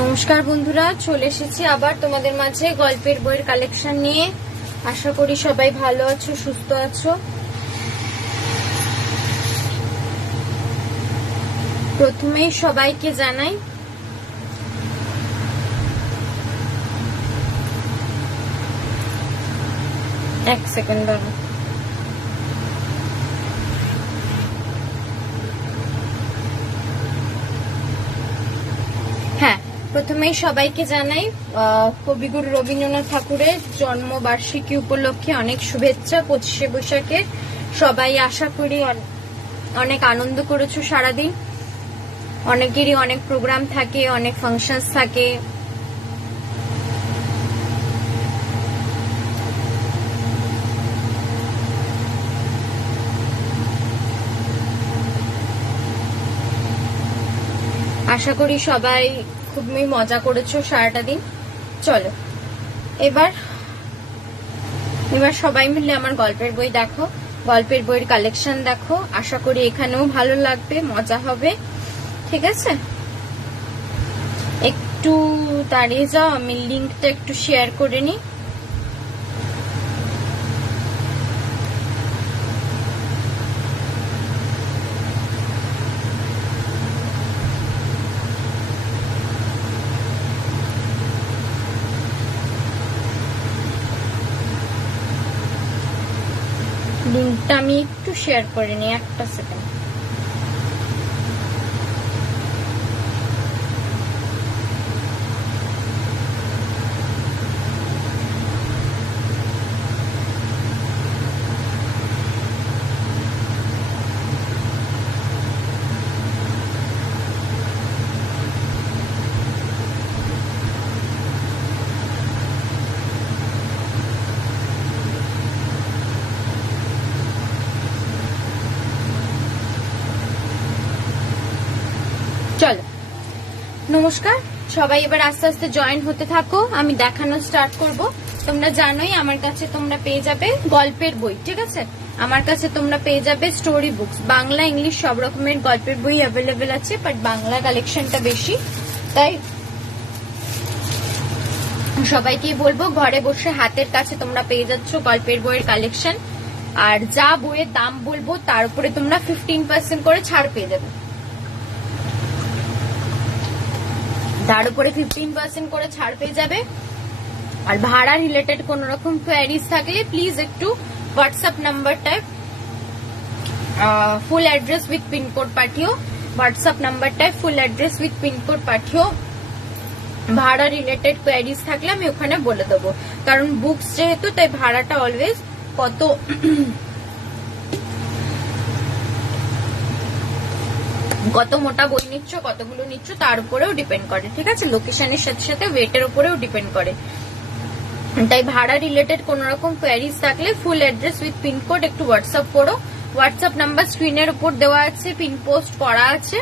নমস্কার বন্ধুরা, চলে এসেছি আবার তোমাদের মাঝে গল্পের বইয়ের কালেকশন নিয়ে। আশা করি সবাই ভালো আছো, সুস্থ আছো। প্রথমেই সবাইকে জানাই এক সেকেন্ড দাঁড়াও। হ্যাঁ, প্রথমেই সবাইকে জানাই কবিগুরু রবীন্দ্রনাথ ঠাকুরের জন্মবার্ষিকী উপলক্ষে অনেক শুভেচ্ছা। 25শে বৈশাখে সবাই আশা করি অনেক আনন্দ করেছো সারাদিন। অনেকেরই অনেক প্রোগ্রাম থাকে, অনেক ফাংশনস থাকে। আশা করি সবাই খুবই মজা করেছো সারাটা দিন। চলো এবার সবাই মিলে আমার গল্পের বই দেখো, গল্পের বইয়ের কালেকশন দেখো। আশা করি এখানেও ভালো লাগবে, মজা হবে। ঠিক আছে, একটু দাঁড়িয়ে যাও, আমি লিঙ্কটা একটু শেয়ার করে নিই। লিঙ্কটা আমি একটু শেয়ার করে নিই, একটা সেকেন্ড। চলো, নমস্কার সবাই, এবার আস্তে আস্তে জয়েন হতে থাকো, আমি দেখানো স্টার্ট করব। তোমরা জানোই আমার কাছে তোমরা পেয়ে যাবে গল্পের বই। ঠিক আছে, আমার কাছে তোমরা পেয়ে যাবে স্টোরি বুকস, বাংলা ইংলিশ সব রকমের গল্পের বই অ্যাভেলেবেল আছে, বাট বাংলা কালেকশনটা বেশি। তাই সবাইকে বলবো ঘরে বসে হাতের কাছে তোমরা পেয়ে যাচ্ছ গল্পের বইয়ের কালেকশন। আর যা বইয়ের দাম বলবো তার উপরে তোমরা 15% করে ছাড় পেয়ে যাবে। তার উপরে 15% করে ছাড় পেয়ে যাবে। আর ভাড়া রিলেটেড কোন রকম কোয়ারিজ থাকলে প্লিজ একটু হোয়াটসঅ্যাপ নাম্বারটায় ফুল অ্যাড্রেস উইথ পিনকোড পাঠিও। হোয়াটসঅ্যাপ নাম্বারটায় ফুল অ্যাড্রেস উইথ পিনকোড পাঠিও। ভাড়া রিলেটেড কোয়ারিজ থাকলে আমি ওখানে বলে দেবো, কারণ বুকস যেহেতু, তাই ভাড়াটা অলওয়েজ কত মোটা বই নিচ্ছ, কতগুলো নিচ্ছ তার উপরেও ডিপেন্ড করে। ঠিক আছে, লোকেশনের সাথে সাথে ওয়েটের উপরেও ডিপেন্ড করে। তাই ভাড়া রিলেটেড কোন রকম কোয়ারিজ থাকলে ফুল অ্যাড্রেস উইথ পিনকোড একটু হোয়াটসঅ্যাপ করো। হোয়াটসঅ্যাপ নাম্বার স্ক্রিনের উপর দেওয়া আছে, পিন পোস্ট করা আছে।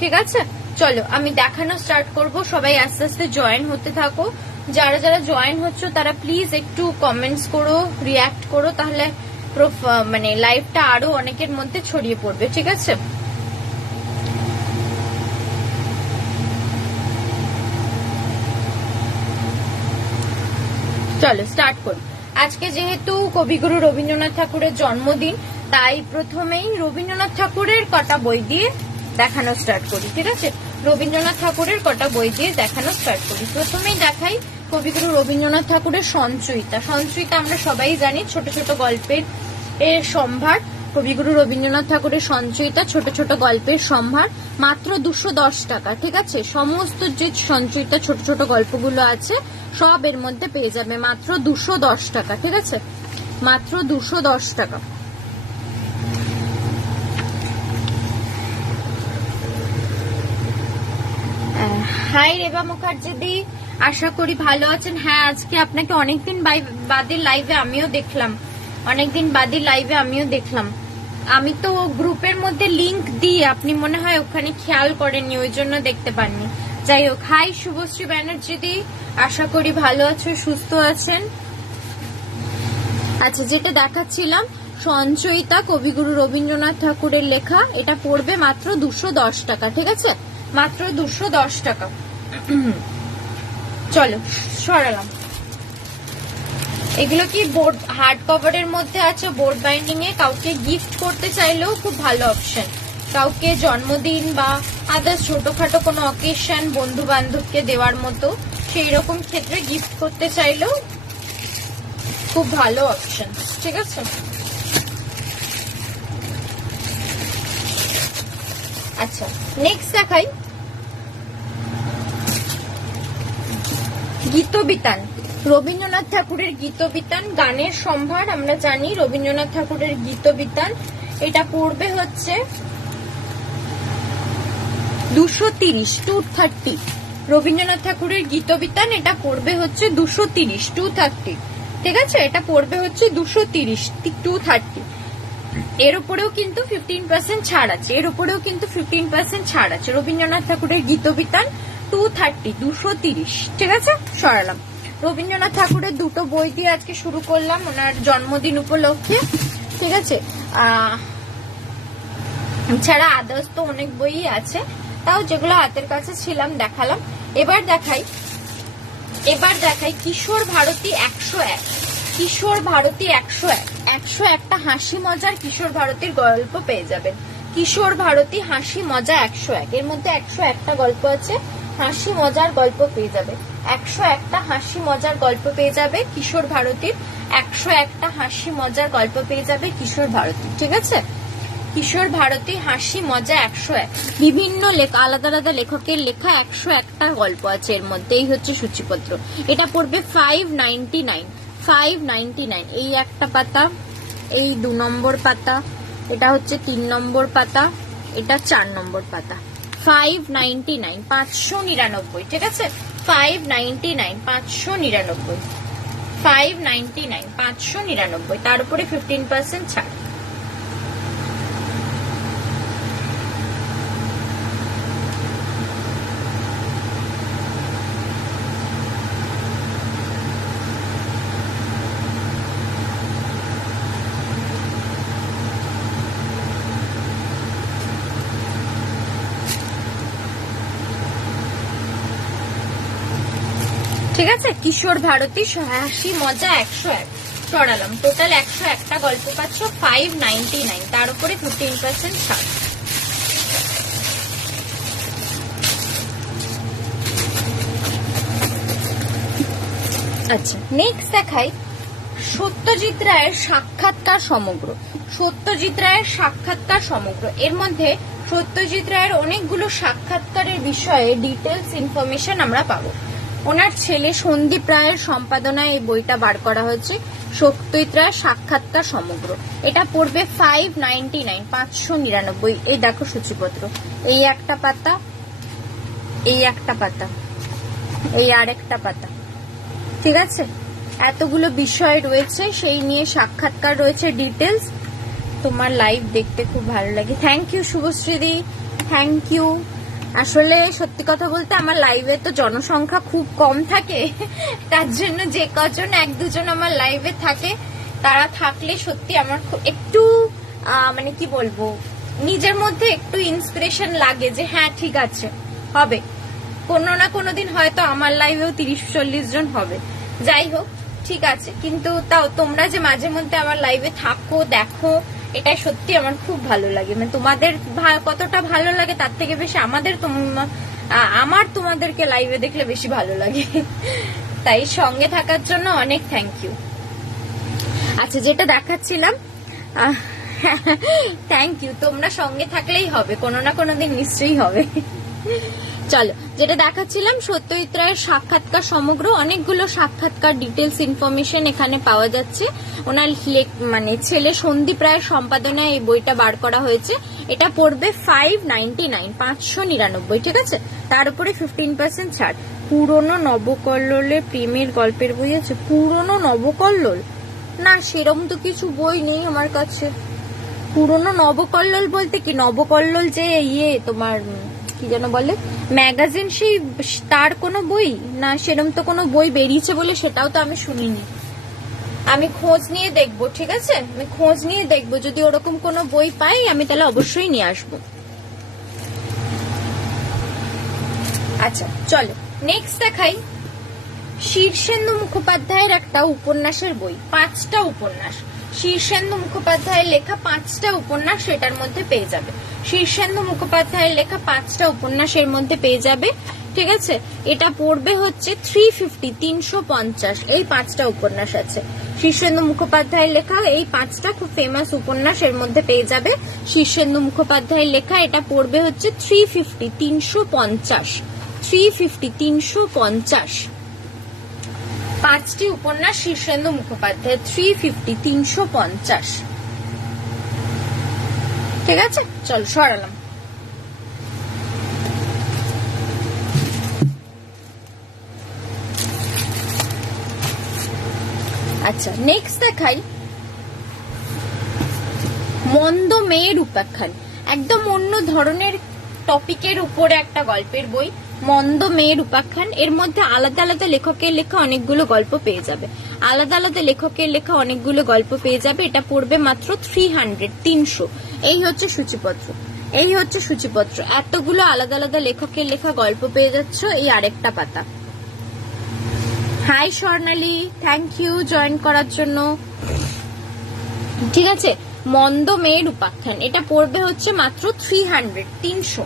ঠিক আছে, চলো আমি দেখানো স্টার্ট করব। সবাই আস্তে আস্তে জয়েন হতে থাকো। যারা যারা জয়েন হচ্ছ তারা প্লিজ একটু কমেন্টস করো, রিয়াক্ট করো, তাহলে মানে লাইভটা আরো অনেকের মধ্যে ছড়িয়ে পড়বে। ঠিক আছে, চলো স্টার্ট করি। আজকে যেহেতু কবিগুরু রবীন্দ্রনাথ ঠাকুরের জন্মদিন, তাই প্রথমেই রবীন্দ্রনাথ ঠাকুরের কটা বই দিয়ে দেখানো স্টার্ট করি। ঠিক আছে, রবীন্দ্রনাথ ঠাকুরের কটা বই দিয়ে দেখানো স্টার্ট করি। প্রথমেই দেখাই কবিগুরু রবীন্দ্রনাথ ঠাকুরের সঞ্চয়িতা। সঞ্চয়িতা আমরা সবাই জানি, ছোট ছোট গল্পের সম্ভার। কবিগুরু রবীন্দ্রনাথ ঠাকুরের সঞ্চয়িতা ছোট ছোট গল্পের সম্ভার, মাত্র 210 টাকা। ঠিক আছে, সমস্ত যে সঞ্চয়িতা ছোট ছোট গল্পগুলো আছে সব এর মধ্যে পেয়ে যাবে মাত্র 210 টাকা। ঠিক আছে, মাত্র 210 টাকা। হাই রেবা মুখার্জি দি, আশা করি ভালো আছেন। হ্যাঁ, আজকে আপনাকে অনেকদিন বাদে লাইভে আমিও দেখলাম, আমি তো গ্রুপের মধ্যে লিংক দিই, আপনি মনে হয় ওখানে খেয়াল করেননি, ওই জন্য দেখতে পাননি। যাই হোক, হাই শুভশ্রী ব্যানার্জি দি, আশা করি ভালো আছো, সুস্থ আছেন। আচ্ছা, যেটা দেখাচ্ছিলাম সঞ্চয়িতা কবিগুরু রবীন্দ্রনাথ ঠাকুরের লেখা, এটা পড়বে মাত্র 210 টাকা। ঠিক আছে, মাত্র 210 টাকা। চলো সরালাম। এগুলো কি বোর্ড হার্ড কভারের মধ্যে আছে, বোর্ড বাইন্ডিং এ। কাউকে গিফট করতে চাইলেও খুব ভালো অপশন। কাউকে জন্মদিন বা আদার্স ছোটখাটো কোনো অকেশন বন্ধু বান্ধবকে দেওয়ার মতো সেই রকম ক্ষেত্রে গিফট করতে চাইলেও খুব ভালো অপশন। ঠিক আছে, আচ্ছা নেক্সট দেখাই গীতবিতান। রবীন্দ্রনাথ ঠাকুরের গীতবিতান, গানের সম্ভার। আমরা জানি রবীন্দ্রনাথ ঠাকুরের গীতবিতান। এটা পড়বে হচ্ছে 230, 230। রবীন্দ্রনাথ ঠাকুরের গীতবিতান এটা পড়বে হচ্ছে 230, 230। ঠিক আছে, এটা পড়বে হচ্ছে 230, 230। এর উপরেও কিন্তু 15% ছাড় আছে, এর উপরেও কিন্তু 15% ছাড় আছে। রবীন্দ্রনাথ ঠাকুরের গীতবিতান 230, 230। ঠিক আছে, সরালাম। রবীন্দ্রনাথ ঠাকুরের দুটো বই দিয়ে আজকে শুরু করলাম ওনার জন্মদিন উপলক্ষে। ঠিক আছে, ছাড়া আদার্স তো অনেক বই আছে, তাও যেগুলো হাতের কাছে ছিলাম দেখালাম। এবার দেখাই কিশোর ভারতী 101। কিশোর ভারতী 101, 101টা হাসি মজার কিশোর ভারতীর গল্প পেয়ে যাবেন। কিশোর ভারতী হাসি মজা 101, এর মধ্যে 101টা গল্প আছে, হাসি মজার গল্প পেয়ে যাবে। 101টা হাসি মজার গল্প পেয়ে যাবে কিশোর ভারতীর। 101টা হাসি মজার গল্প পেয়ে যাবে কিশোর ভারতী। ঠিক আছে, কিশোর ভারতী হাসি মজা 101। বিভিন্ন আলাদা আলাদা লেখকের লেখা 101টা গল্প আছে এর মধ্যে। এই হচ্ছে সূচিপত্র। এটা পড়বে 599, 599। এই একটা পাতা, এই 2 নম্বর পাতা, এটা হচ্ছে 3 নম্বর পাতা, এটা 4 নম্বর পাতা। 599, 599। ঠিক আছে, 599, 599, 599, 599। তার উপরে 15% ছাড়। ঠিক আছে, কিশোর ভারতী হাসি মজা 101 সরালাম। টোটাল 101টা গল্প পাচ্ছ 599, তার উপরে 15% ছাড়। আচ্ছা নেক্সট দেখাই সত্যজিৎ রায়ের সাক্ষাৎকার সমগ্র। সত্যজিৎ রায়ের সাক্ষাৎকার সমগ্র, এর মধ্যে সত্যজিৎ রায়ের অনেকগুলো সাক্ষাৎকারের বিষয়ে ডিটেলস ইনফরমেশন আমরা পাবো। ওনার ছেলে সন্দীপ রায়ের সম্পাদনায় এই বইটা বার করা হয়েছে, সত্যজিৎ রায়ের সাক্ষাৎকার সমগ্র। এটা পড়বে 599, 599। এই দেখো সূচিপত্র, এই একটা পাতা, এই একটা পাতা, এই আরেকটা পাতা। ঠিক আছে, এতগুলো বিষয় রয়েছে, সেই নিয়ে সাক্ষাৎকার রয়েছে, ডিটেলস। তোমার লাইভ দেখতে খুব ভালো লাগে। থ্যাংক ইউ শুভশ্রীদি, থ্যাংক ইউ। আসলে সত্যি কথা বলতে আমার লাইভে তো জনসংখ্যা খুব কম থাকে, তার জন্য যে কজন 1-2 আমার লাইভে থাকে তারা থাকলে সত্যি আমার একটু মানে কি বলবো, নিজের মধ্যে একটু ইন্সপিরেশন লাগে যে হ্যাঁ ঠিক আছে হবে, কোনো না কোনো দিন হয়তো আমার লাইভেও 30-40 জন হবে। যাই হোক ঠিক আছে, কিন্তু তাও তোমরা যে মাঝে মধ্যে আমার লাইভে থাকো দেখো, এটা সত্যি আমার খুব ভালো লাগে। মানে তোমাদের কতটা ভালো লাগে তার থেকে বেশি আমার তোমাদেরকে লাইভে দেখলে বেশি ভালো লাগে। তাই সঙ্গে থাকার জন্য অনেক থ্যাংক ইউ। আচ্ছা যেটা দেখাচ্ছিলাম, থ্যাংক ইউ। তোমরা সঙ্গে থাকলেই হবে, কোনো না কোনো দিন নিশ্চয়ই হবে। চলো যেটা দেখাচ্ছিলাম সত্যজিৎ রায়ের সাক্ষাৎকার সমগ্র, অনেকগুলো সাক্ষাৎকার ডিটেলস ইনফরমেশন এখানে পাওয়া যাচ্ছে। ওনার মানে ছেলে সন্দীপ রায়ের সম্পাদনায় এই বইটা বার করা হয়েছে। এটা পড়বে 599, 599। ঠিক আছে, তার উপরে 15% ছাড়। পুরনো নবকল্লোলে প্রেমের গল্পের বই আছে? পুরনো নবকল্লোল না, সেরম তো কিছু বই নেই আমার কাছে। পুরনো নবকল্লোল বলতে কি, নবকল্লোল যে তোমার কি যেন বলে ম্যাগাজিন, সেই তার কোনো বই না? সেরম তো কোনো বই বেরিয়েছে বলে সেটাও তো আমি শুনিনি। আমি খোঁজ নিয়ে দেখবো। ঠিক আছে, আমি খোঁজ নিয়ে দেখবো, যদি ওরকম কোনো বই পাই আমি তাহলে অবশ্যই নিয়ে আসবো। আচ্ছা চলো নেক্সট দেখাই শীর্ষেন্দু মুখোপাধ্যায়ের একটা উপন্যাসের বই, 5টা উপন্যাস। শীর্ষেন্দু মুখোপাধ্যায়ের লেখা 5টা উপন্যাস সেটার মধ্যে পেয়ে যাবে। শীর্ষেন্দু মুখোপাধ্যায়ের লেখা 5টা উপন্যাসের মধ্যে পেয়ে যাবে, ঠিক আছে। এটা পড়বে হচ্ছে 350 এই 5টা উপন্যাস আছে। শীর্ষেন্দু মুখোপাধ্যায়ের লেখা এই 5টা খুব ফেমাস উপন্যাস এর মধ্যে পেয়ে যাবে। শীর্ষেন্দু মুখোপাধ্যায়ের লেখা এটা পড়বে হচ্ছে 350 5টি উপন্যাস শীর্ষেন্দু মুখোপাধ্যায় 350 ঠিক আছে। চল সরালাম। আচ্ছা নেক্সট দেখাই মন্দ মেয়ের উপাখ্যান, একদম অন্য ধরনের টপিকের উপরে একটা গল্পের বই, মন্দ মেয়ের উপাখ্যান। এর মধ্যে আলাদা আলাদা লেখকের লেখা অনেকগুলো গল্প পেয়ে যাবে, আলাদা আলাদা লেখকের লেখা অনেকগুলো গল্প পেয়ে যাবে। এটা পড়বে মাত্র 300। এই হচ্ছে সূচিপত্র, এতগুলো আলাদা আলাদা লেখকের লেখা গল্প পেয়ে যাচ্ছ এই আরেকটা পাতা। Hi Swarnali, thank you join করার জন্য, ঠিক আছে। মন্দ মেয়ের উপাখ্যান এটা পড়বে হচ্ছে মাত্র 300।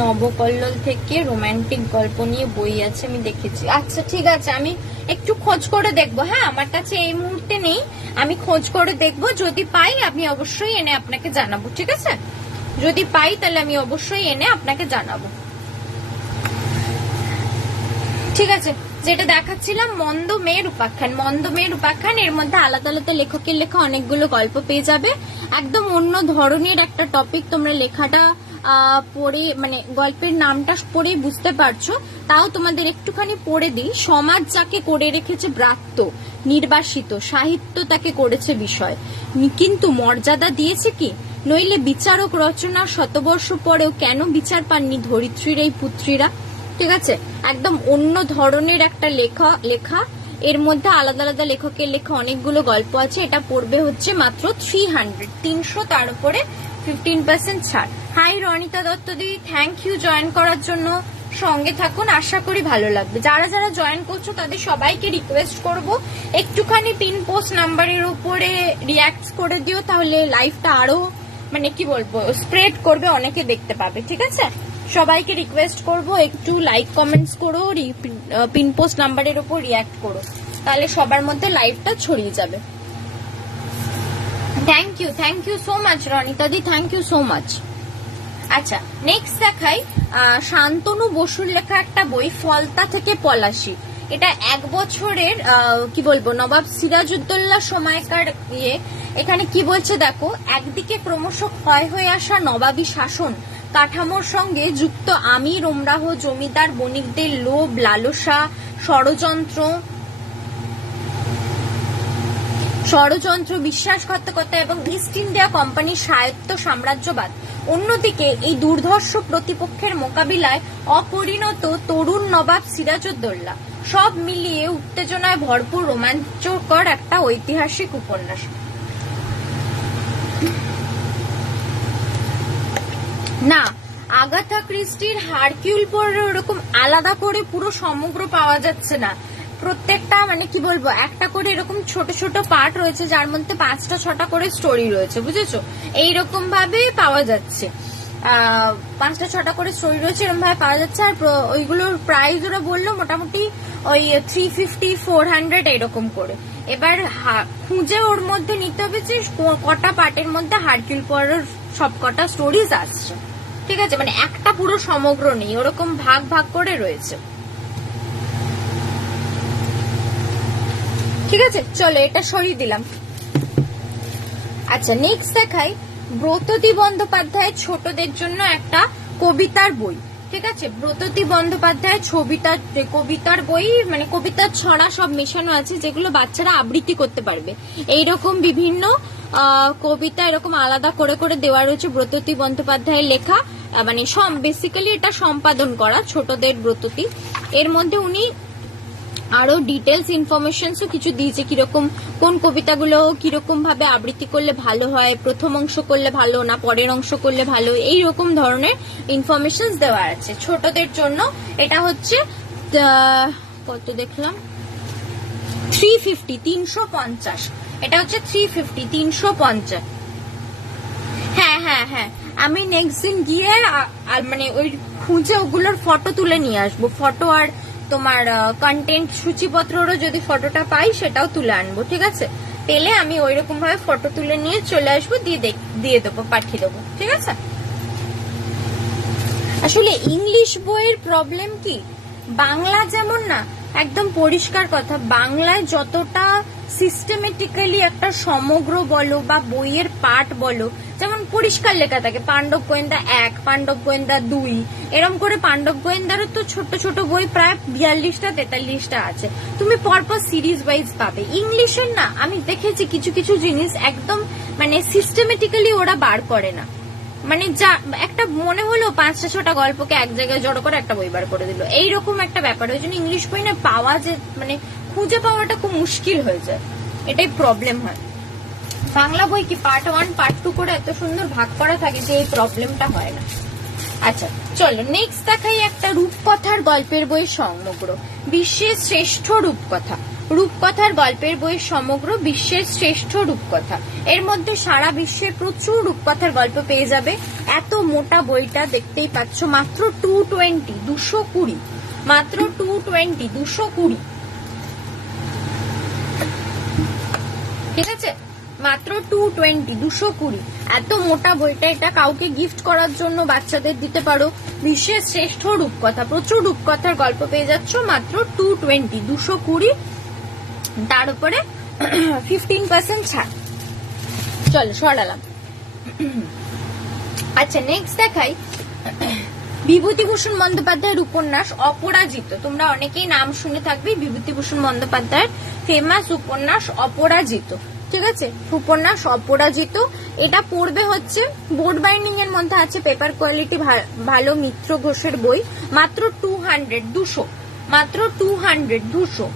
নবকল্লোল থেকে রোমান্টিক গল্প নিয়ে বই আছে আমি দেখেছি। আচ্ছা ঠিক আছে, আমি একটু খোঁজ করে দেখবো। হ্যাঁ আমার কাছে এই মুহূর্তে নেই, আমি খোঁজ করে দেখবো, যদি পাই আমি অবশ্যই এনে আপনাকে জানাবো, ঠিক আছে। যদি পাই তাহলে আমি অবশ্যই এনে আপনাকে জানাবো, ঠিক আছে। যেটা দেখাচ্ছিলাম মন্দ মেয়ের উপাখ্যান, এর মধ্যে আলাদা আলাদা লেখকের লেখা অনেকগুলো গল্প পেয়ে যাবে। একদম অন্য ধরনের একটা টপিক, তোমরা লেখাটা পড়ে মানে গল্পের নামটা পড়ে বুঝতে পারছো, তাও তোমাদের একটুখানি পড়ে দিই। সমাজ যাকে করে রেখেছে ব্রাত্য, নির্বাসিত, সাহিত্য তাকে করেছে বিষয়, কিন্তু মর্যাদা দিয়েছে কি? নইলে বিচারক রচনা শতবর্ষ পরেও কেন বিচার পাননি ধরিত্রীর এই পুত্রীরা, ঠিক আছে। একদম অন্য ধরনের একটা লেখা, এর মধ্যে আলাদা আলাদা লেখকের লেখা অনেকগুলো গল্প আছে। এটা পড়বে হচ্ছে মাত্র 300, তার উপরে 15% ছাড়। Hi Ranita Dutta di, thank you join করার জন্য। সঙ্গে থাকুন, আশা করি ভালো লাগবে। যারা যারা জয়েন করছো তাদের সবাইকে রিকোয়েস্ট করব একটুখানি পিন পোস্ট নাম্বারের উপরে রিঅ্যাক্ট করে দিও, তাহলে লাইভটা আরো মানে কি বলবো স্প্রেড করবে, অনেকে দেখতে পাবে, ঠিক আছে। সবাইকে রিকোয়েস্ট করব একটু লাইক কমেন্টস করো, পিন পোস্ট নাম্বারের উপর রিঅ্যাক্ট করো, তাহলে সবার মধ্যে লাইভটা ছড়িয়ে যাবে। Thank you so much Ranita di, thank you so much. আচ্ছা নেক্সট দেখাই শান্তনু বসুর লেখা একটা বই, ফলতা থেকে পলাশী। এটা 1 বছরের কি বলবো নবাব সিরাজউদ্দৌলা সময়কার ইয়ে। এখানে কি বলছে দেখো, একদিকে ক্রমশ ক্ষয় হয়ে আসা নবাবী শাসন কাঠামোর সঙ্গে যুক্ত আমির ওমরাহ জমিদার বণিকদের লোভ, লালসা, ষড়যন্ত্র, বিশ্বাসঘাতকতা এবং ইস্ট ইন্ডিয়া কোম্পানির স্বায়ত্ত সাম্রাজ্যবাদ। অন্যদিকে এই দুর্ধর্ষ প্রতিপক্ষের মোকাবিলায় অপরিণত তরুণ নবাব সিরাজউদ্দৌলা। সব মিলিয়ে উত্তেজনায় ভরপুর রোমাঞ্চকর একটা ঐতিহাসিক উপন্যাস। না, আগাথা ক্রিস্টির হারকিউল পড়ে ওরকম আলাদা করে পুরো সমগ্র পাওয়া যাচ্ছে না। প্রত্যেকটা মানে কি বলবো একটা করে এরকম ছোট ছোট পার্ট রয়েছে, যার মধ্যে 5টা 6টা করে স্টোরি রয়েছে, বুঝেছো। এইরকম ভাবে পাওয়া যাচ্ছে, 5টা 6টা করে স্টোরি রয়েছে, এরকম ভাবে পাওয়া যাচ্ছে। আর ওইগুলোর প্রাইস ওরা বললো মোটামুটি ওই 350-400 এরকম করে। এবার খুঁজে ওর মধ্যে নিতে হবে যে কটা পার্টের মধ্যে হারকিউল পরের সব কটা স্টোরিজ আসছে, ঠিক আছে। মানে একটা পুরো সমগ্র নেই, ওরকম ভাগ ভাগ করে রয়েছে, ঠিক আছে। চলো এটা সরিয়ে দিলাম। আচ্ছা নেক্সট দেখাই ব্রততী বন্দ্যোপাধ্যায়ের ছোটদের জন্য একটা কবিতার বই, ঠিক আছে। ব্রততী বন্দ্যোপাধ্যায়ের কবিতার বই, মানে কবিতার ছড়া সব মেশানো আছে, যেগুলো বাচ্চারা আবৃত্তি করতে পারবে। এইরকম বিভিন্ন কবিতা এরকম আলাদা করে করে দেওয়া রয়েছে ব্রততী বন্দ্যোপাধ্যায়ের লেখা, মানে বেসিক্যালি এটা সম্পাদন করা ছোটদের ব্রততী। এর মধ্যে উনি আরো ডিটেলস ইনফরমেশনসও কিছু দিয়েছে, কিরকম কোন কবিতাগুলো কিরকম ভাবে আবৃত্তি করলে ভালো হয়, প্রথম অংশ করলে ভালো না পরের অংশ করলে ভালো, এইরকম ধরনের ইনফরমেশন দেওয়া আছে ছোটদের জন্য। এটা হচ্ছে কত দেখলাম 350, 350, এটা হচ্ছে 350, 350। হ্যাঁ হ্যাঁ হ্যাঁ, আমি নেক্সট দিন গিয়ে মানে ওই খুঁজে ওগুলোর ফটো তুলে নিয়ে আসবো, ফটো আর তোমার কন্টেন্ট সূচিপত্ররও যদি ফটোটা পাই সেটাও তুলে আনবো, ঠিক আছে? পেলে আমি ওই রকম ভাবে ফটো তুলে নিয়ে চলে আসবো, দিয়ে দেবো, পাঠিয়ে দেবো, ঠিক আছে? আসলে ইংলিশ বইয়ের প্রবলেম কি, বাংলা যেমন না একদম পরিষ্কার কথা, বাংলায় যতটা সিস্টেমেটিক্যালি একটা সমগ্র বলো বা বইয়ের পার্ট বলো, যেমন পরিষ্কার লেখা থাকে পাণ্ডব গোয়েন্দা 1, পাণ্ডব গোয়েন্দা 2, এরকম করে পাণ্ডব গোয়েন্দারও তো ছোট ছোট বই প্রায় 42টা 43টা আছে, তুমি পরপর সিরিজ ওয়াইজ পাবে। ইংলিশের না আমি দেখেছি কিছু কিছু জিনিস একদম মানে সিস্টেমেটিক্যালি ওরা বার করে না, মানে যা একটা মনে হলো 5টা 6টা গল্পকে এক জায়গায় জড়ো করে একটা বই বার করে দিল, এইরকম একটা ব্যাপার। ওই জন্য ইংলিশ বই না পাওয়া যে মানে খুঁজে পাওয়াটা খুব মুশকিল হয়ে যায়, এটাই প্রবলেম হয়। বাংলা বই কি পার্ট 1 পার্ট 2 করে এত সুন্দর ভাগ করা থাকে যে এই প্রবলেমটা হয় না। আচ্ছা চলো নেক্সট দেখাই একটা রূপকথার গল্পের বই সমগ্র, বিশ্বের শ্রেষ্ঠ রূপকথা। রূপকথার গল্পের বই সমগ্র, বিশ্বের শ্রেষ্ঠ রূপকথা। এর মধ্যে সারা বিশ্বের প্রচুর রূপকথার গল্প পেয়ে যাবে। এত মোটা বইটা দেখতেই পাচ্ছ, মাত্র 220, 220, মাত্র 220, 220, ঠিক আছে? মাত্র 220, 220। এত মোটা বইটা, এটা কাউকে গিফট করার জন্য বাচ্চাদের দিতে পারো। বিশ্বের শ্রেষ্ঠ রূপকথা, প্রচুর রূপকথার গল্প পেয়ে যাচ্ছ মাত্র 220, 220, তার উপরে 15% ছাড়। চলো সরালাম। আচ্ছা নেক্সট দেখাই বিভূতিভূষণ বন্দ্যোপাধ্যায়ের উপন্যাস অপরাজিত। তোমরা অনেকেই নাম শুনে থাকবে বিভূতিভূষণ বন্দ্যোপাধ্যায়ের ফেমাস উপন্যাস অপরাজিত, ঠিক আছে? উপন্যাস অপরাজিত, এটা পড়বে হচ্ছে বোর্ড বাইন্ডিং এর মধ্যে আছে, পেপার কোয়ালিটি ভালো, মিত্র ঘোষের বই, মাত্র 200, 200, মাত্র 200, 200,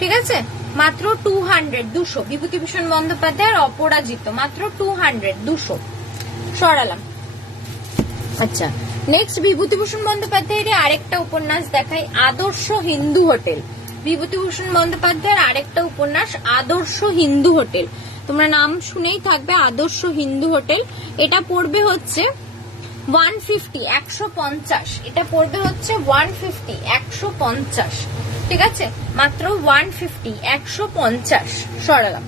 ঠিক আছে? মাত্র 200, 200, বিভূতিভূষণ বন্দ্যোপাধ্যায়ের অপরাজিত, মাত্র 200, 200, সরালাম। আচ্ছা নেক্সট বিভূতিভূষণ বন্দ্যোপাধ্যায়ের আরেকটা উপন্যাস দেখাই, আদর্শ হিন্দু হোটেল। বিভূতিভূষণ বন্দ্যোপাধ্যায়ের আরেকটা উপন্যাস আদর্শ হিন্দু হোটেল, তোমরা নাম শুনেই থাকবে আদর্শ হিন্দু হোটেল। এটা পড়বে হচ্ছে 150, 150, এটা পড়বে হচ্ছে 150, 150, ঠিক আছে? মাত্র 150, 150, সরালাম।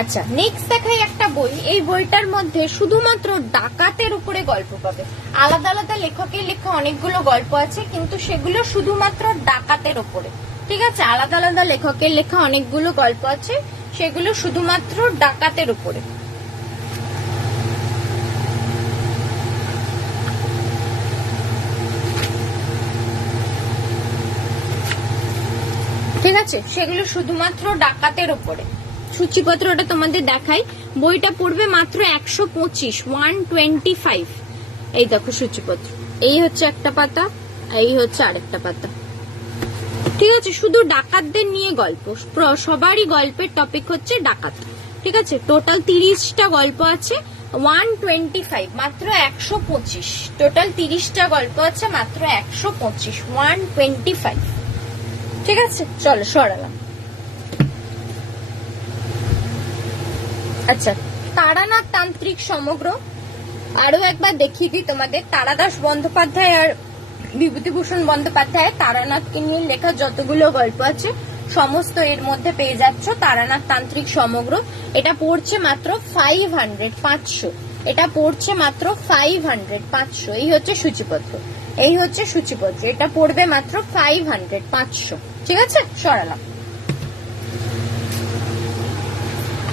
আচ্ছা নেক্সট দেখাই একটা বই, এই বইটার মধ্যে শুধুমাত্র ডাকাতের উপরে গল্প পাবে। আলাদা আলাদা লেখকের লেখা অনেকগুলো গল্প আছে, কিন্তু সেগুলো শুধুমাত্র ডাকাতের উপরে, ঠিক আছে? আলাদা আলাদা লেখকের লেখা অনেকগুলো গল্প আছে, সেগুলো শুধুমাত্র ডাকাতের উপরে। ঠিক আছে, সেগুলো শুধুমাত্র ডাকাতের উপরে। সূচিপত্রটা তোমাদের দেখাই, বইটা পড়বে মাত্র 125, 125। এই দেখো সূচিপত্র, এই হচ্ছে একটা পাতা, এই হচ্ছে আরেকটা পাতা, ঠিক আছে? শুধু ডাকাতদের নিয়ে গল্প, সবারই গল্পের টপিক হচ্ছে ডাকাত, ঠিক আছে? টোটাল 30টা গল্প আছে, 125, মাত্র 125, টোটাল 30টা গল্প আছে, মাত্র 125, 125, ঠিক আছে? চলো সরালাম। আচ্ছা তারানাথ তান্ত্রিক সমগ্র, আরো একবার দেখিয়ে দিই তোমাদের, তারাদাস বন্দ্যোপাধ্যায় আর বিভূতিভূষণ বন্দ্যোপাধ্যায় তারানাথকে নিয়ে লেখা যতগুলো গল্প আছে সমস্ত এর মধ্যে পেয়ে যাচ্ছ। তারানাথ তান্ত্রিক সমগ্র, এটা পড়ছে মাত্র 500, 500, এটা পড়ছে মাত্র 500, 500। এই হচ্ছে সূচিপত্র, এই হচ্ছে সূচিপত্র, এটা পড়বে মাত্র 500, 500, ঠিক আছে? সরালাম।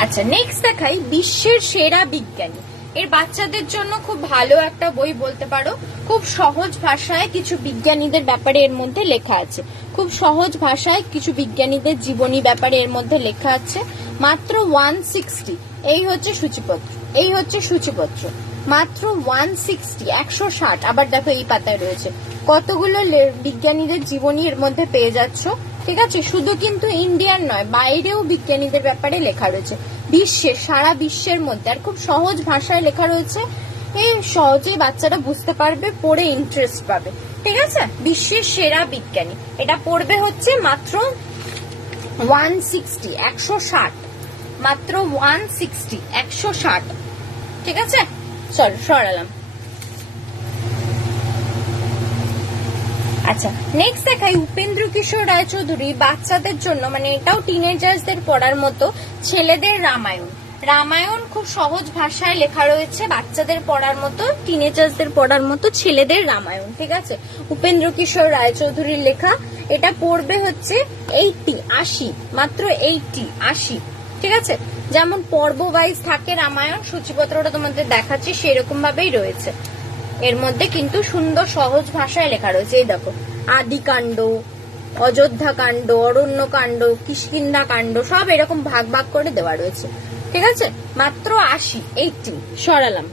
আচ্ছা নেক্সট দেখাই বিশ্বের সেরা বিজ্ঞানী। এর বাচ্চাদের জন্য খুব ভালো একটা বই বলতে পারো, খুব সহজ ভাষায় কিছু বিজ্ঞানীদের ব্যাপারে এর মধ্যে লেখা আছে, খুব সহজ ভাষায় কিছু বিজ্ঞানীদের জীবনী ব্যাপারে এর মধ্যে লেখা আছে, মাত্র 160। এই হচ্ছে সূচিপত্র, এই হচ্ছে সূচিপত্র, মাত্র 160, 160। আবার দেখো এই পাতায় রয়েছে কতগুলো বিজ্ঞানীদের জীবনী এর মধ্যে পেয়ে যাচ্ছ, ঠিক আছে। শুধু কিন্তু ইন্ডিয়ান নয়, বাইরেও বিজ্ঞানীদের ব্যাপারে লেখা রয়েছে, বিশ্বের, সারা বিশ্বের মধ্যে। আর খুব সহজ ভাষায় লেখা রয়েছে, এই সহজেই বাচ্চারা বুঝতে পারবে, পড়ে ইন্টারেস্ট পাবে, ঠিক আছে। বিশ্বের সেরা বিজ্ঞানী, এটা পড়বে হচ্ছে মাত্র 160, 160, মাত্র 160, 160, ঠিক আছে। চলো সরালাম। আচ্ছা, নেক্সট দেখাই উপেন্দ্র কিশোর রায়চৌধুরী বাচ্চাদের জন্য, মানে এটাও টিনেজার্সদের পড়ার মতো, ছেলেদের রামায়ণ। রামায়ণ খুব সহজ ভাষায় লেখা রয়েছে, বাচ্চাদের পড়ার মতো, টিনেজার্সদের পড়ার মতো, ছেলেদের রামায়ণ, ঠিক আছে। উপেন্দ্র কিশোর রায়চৌধুরীর লেখা। এটা পড়বে হচ্ছে 80, 80, মাত্র 80, 80, ঠিক আছে। যেমন পর্ব ওয়াইজ থাকে রামায়ণ, সূচিপত্রটা তোমাদের দেখাচ্ছি সেরকম ভাবেই রয়েছে। এর মধ্যে কিন্তু সুন্দর সহজ ভাষায় লেখা রয়েছে, এই দেখো, আদিকাণ্ড, অযোধ্যা কাণ্ড, অরণ্য কাণ্ড, কিষ্কিন্ধা কাণ্ড, সব এরকম ভাগ ভাগ করে দেওয়া রয়েছে, ঠিক আছে। মাত্র 80, 80, সরালাম।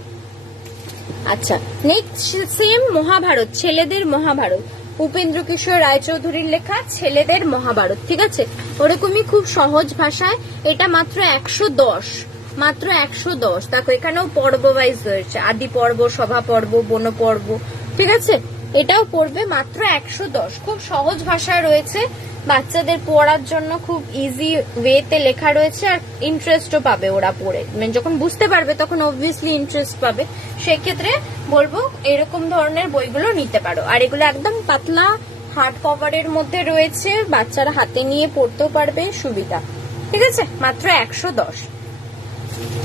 আচ্ছা, নেক্সট সেম মহাভারত, ছেলেদের মহাভারত, উপেন্দ্র কিশোর রায়চৌধুরীর লেখা, ছেলেদের মহাভারত, ঠিক আছে। ওরকমই খুব সহজ ভাষায়, এটা মাত্র 110, মাত্র 110। দেখো এখানেও পর্ব ওয়াইজ রয়েছে, আদি পর্ব, সভা পর্ব, বন পর্ব, ঠিক আছে। এটাও পড়বে মাত্র 110, খুব সহজ ভাষায় রয়েছে, বাচ্চাদের পড়ার জন্য খুব ইজি ওয়েতে লেখা রয়েছে, আর ইন্টারেস্টও পাবে ওরা পড়ে, মানে যখন বুঝতে পারবে তখন অবভিয়াসলি ইন্টারেস্ট পাবে। সেক্ষেত্রে বলবো এরকম ধরনের বইগুলো নিতে পারো। আর এগুলো একদম পাতলা হার্ড কভারের মধ্যে রয়েছে, বাচ্চারা হাতে নিয়ে পড়তেও পারবে, সুবিধা, ঠিক আছে। মাত্র 110।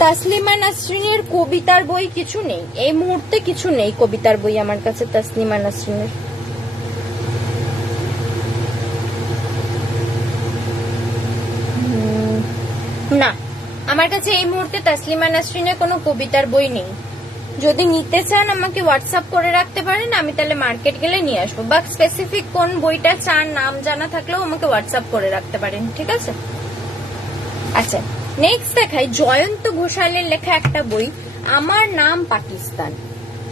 তাসলিমা নাসরিনের কবিতার বই কিছু নেই এই মুহূর্তে, কিছু নেই কবিতার বই আমার কাছে তাসলিমা নাসরিনের। না, আমার কাছে এই মুহূর্তে তাসলিমা নাসরিনের কোনো কবিতার বই নেই। যদি নিতে চান আমাকে হোয়াটসঅ্যাপ করে রাখতে পারেন, আমি তাহলে মার্কেট গেলে নিয়ে আসবো, বা স্পেসিফিক কোন বইটা চান নাম জানা থাকলেও আমাকে হোয়াটসঅ্যাপ করে রাখতে পারেন, ঠিক আছে। আচ্ছা, নেক্সট দেখাই জয়ন্ত ঘোষালের লেখা একটা বই, আমার নাম পাকিস্তান।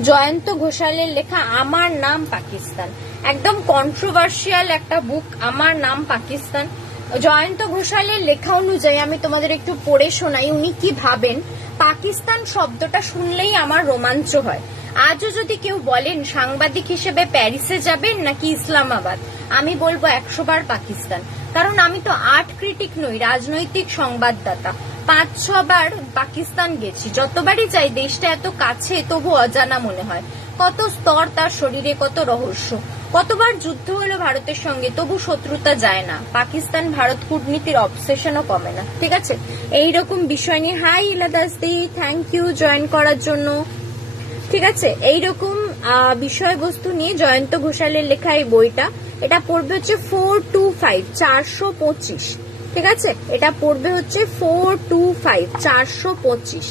জয়ন্ত ঘোষালের লেখা আমার নাম পাকিস্তান, একদম কন্ট্রোভার্সিয়াল একটা বুক, আমার নাম পাকিস্তান। জয়ন্ত ঘোষালের লেখা অনুযায়ী আমি তোমাদের একটু পড়ে শোনাই উনি কি ভাবেন। পাকিস্তান শব্দটা শুনলেই আমার রোমাঞ্চ হয়। আজও যদি কেউ বলেন সাংবাদিক হিসেবে প্যারিসে যাবেন নাকি ইসলামাবাদ, আমি বলবো 100 বার পাকিস্তান। কারণ আমি তো আর্ট ক্রিটিক নই, রাজনৈতিক সংবাদদাতা। 5-6 বার পাকিস্তান গেছি, যতবারই যাই দেশটা এত কাছে তবু অজানা মনে হয়। কত স্তর তার শরীরে, কত রহস্য। কতবার যুদ্ধ হলো ভারতের সঙ্গে, তবু শত্রুতা যায় না। পাকিস্তান ভারত কূটনীতির অবসেশনও কমে না, ঠিক আছে। এইরকম বিষয় নিয়ে, হাই ইলাদাসদি, থ্যাংক ইউ জয়েন করার জন্য, ঠিক আছে। এইরকম বিষয়বস্তু নিয়ে জয়ন্ত ঘোষালের লেখা এই বইটা, এটা পড়বে হচ্ছে 425, 425, ঠিক আছে। এটা পড়বে হচ্ছে 425, 425।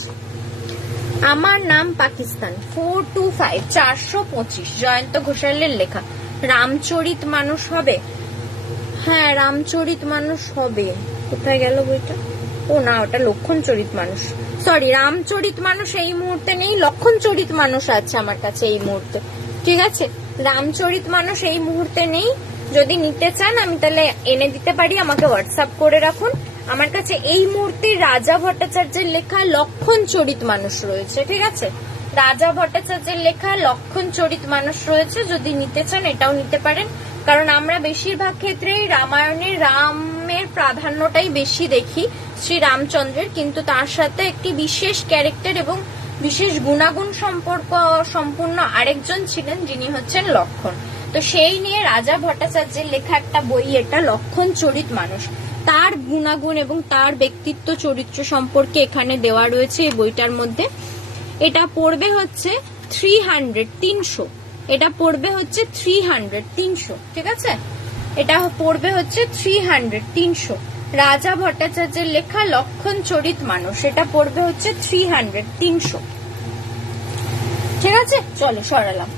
আমার নাম পাকিস্তান, 425, 425, জয়ন্ত ঘোষালের লেখা। রামচরিত মানুষ হবে, হ্যাঁ রামচরিত মানুষ হবে। কোথায় গেল বইটা? ও না, ওটা লক্ষণ চরিত মানুষ, সরি, রামচরিত মানুষ এই মুহূর্তে নেই, লক্ষণ চরিত মানুষ আছে আমার কাছে এই মুহূর্তে, ঠিক আছে। রামচরিত মানুষ এই মুহূর্তে নেই, যদি নিতে চান আমি তাহলে এনে দিতে পারি, আমাকে হোয়াটসঅ্যাপ করে রাখুন। আমার কাছে এই মুহূর্তে রাজা ভট্টাচার্যের লেখা লক্ষণ চরিত মানুষ রয়েছে, ঠিক আছে। রাজা ভট্টাচার্যের লেখা লক্ষণ চরিত মানুষ রয়েছে, যদি নিতে চান এটাও নিতে পারেন। কারণ আমরা বেশিরভাগ ক্ষেত্রেই রামায়ণের রামের প্রাধান্যটাই বেশি দেখি, শ্রী রামচন্দ্রের, কিন্তু তার সাথে একটি বিশেষ ক্যারেক্টার এবং বিশেষ গুণাগুণ সম্পর্ক সম্পূর্ণ আরেকজন ছিলেন, যিনি হচ্ছেন লক্ষণ। তো সেই নিয়ে রাজা ভট্টাচার্যের লেখা একটা বই, এটা লক্ষণ চরিত মানুষ। তার গুণাগুণ এবং তার ব্যক্তিত্ব চরিত্র সম্পর্কে এখানে দেওয়া রয়েছে এই বইটার মধ্যে। এটা পড়বে হচ্ছে 300, 300, এটা পড়বে হচ্ছে 300, 300, ঠিক আছে। এটা পড়বে হচ্ছে 300, 300। রাজা ভট্টাচার্যের লেখা লক্ষণ চরিত মানুষ, এটা পড়বে হচ্ছে 300, 300, ঠিক আছে। চলো সরালাম।